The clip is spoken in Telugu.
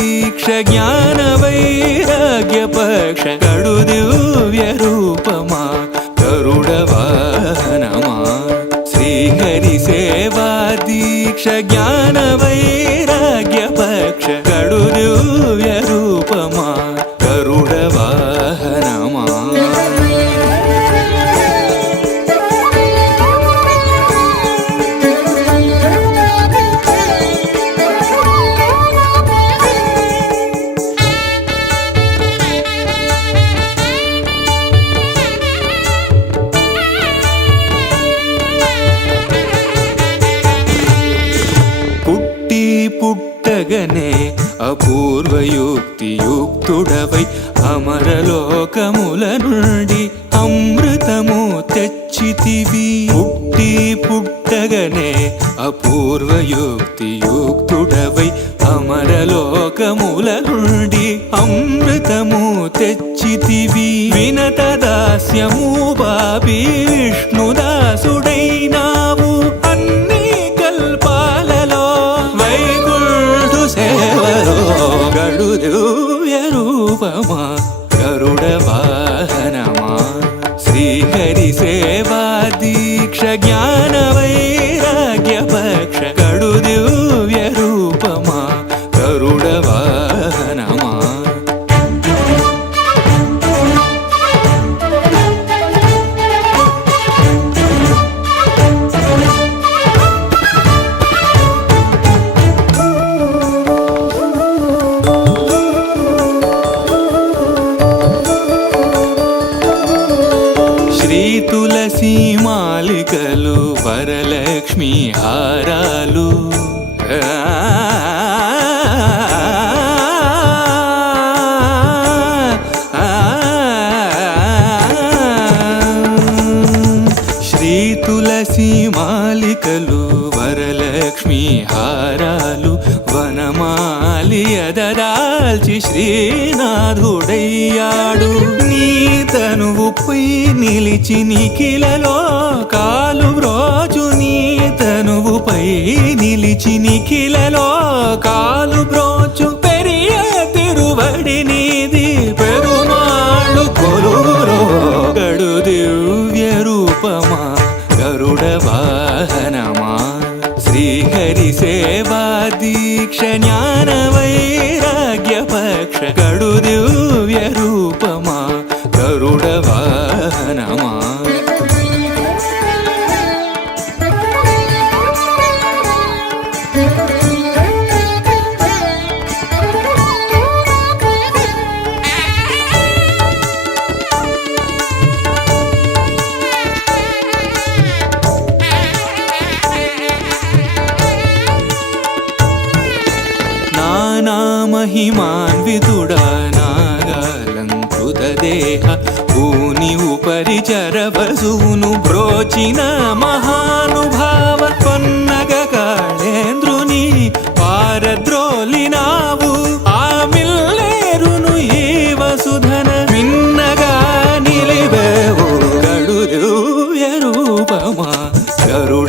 దీక్ష జ్ఞాన వైరాగ్య పక్ష కడు దివ్య రూపమా గరుడ వాహనమా శ్రీహరి సేవా దీక్ష జ్ఞాన వైరాగ్య పక్ష కడు దివ్య రూపమా గరుడ వాహనమా పుట్టగనే అపూర్వయుక్తియుక్తుడవై అమరలోకముల నుండి అమృతము తెచ్చితివి పుట్టగనే అపూర్వయుక్తియుక్తుడవై అమరలోకముల నుండి అమృతము తెచ్చితివి వినత దాస్యము బాబి విష్ణుదాసుడైనావు అన్ని కల్పాలలో వైకుంఠు సేవలో గడు దివ్య రూపమా గరుడ వాహనమా శ్రీహరి సేవా దీక్ష జ్ఞాన వైరాగ్య పక్ష గడు దివ్య రూపమా గరుడ వాహనమా తులసి మాలికలు వరలక్ష్మి హారాలు శ్రీ తులసి మాలికలు వరలక్ష్మి హారాలు వనమాలి అదరాల్చి శ్రీనాథుడయ్యాడు నీ తనువుపై నిలిచి నిఖిలలో కాలు బ్రోచు నీ తనువుపై నిలిచి నిఖిలలో కాలు బ్రోచు పెరియ తిరువడి నీది పెరుమాళ్ళు కొలువురో గడు దివ్య రూపమా గరుడ వాహనమా శ్రీహరి సేవా దీక్ష జ్ఞాన వైరాగ్య పక్ష గడు దివ్య రూపమా గరుడ వాహనమా మహిమాన్వితుడా నాగాలంకృత దేహ భూని ఉపరి చరవసును బ్రోచిన మహానుభావ పన్నగ కాళేంద్రుని పారద్రోలినావు ఆ మిల్లేరును ఈ వసుధన మిన్నగా నిలివేవు గడు దివ్య రూపమా గరుడ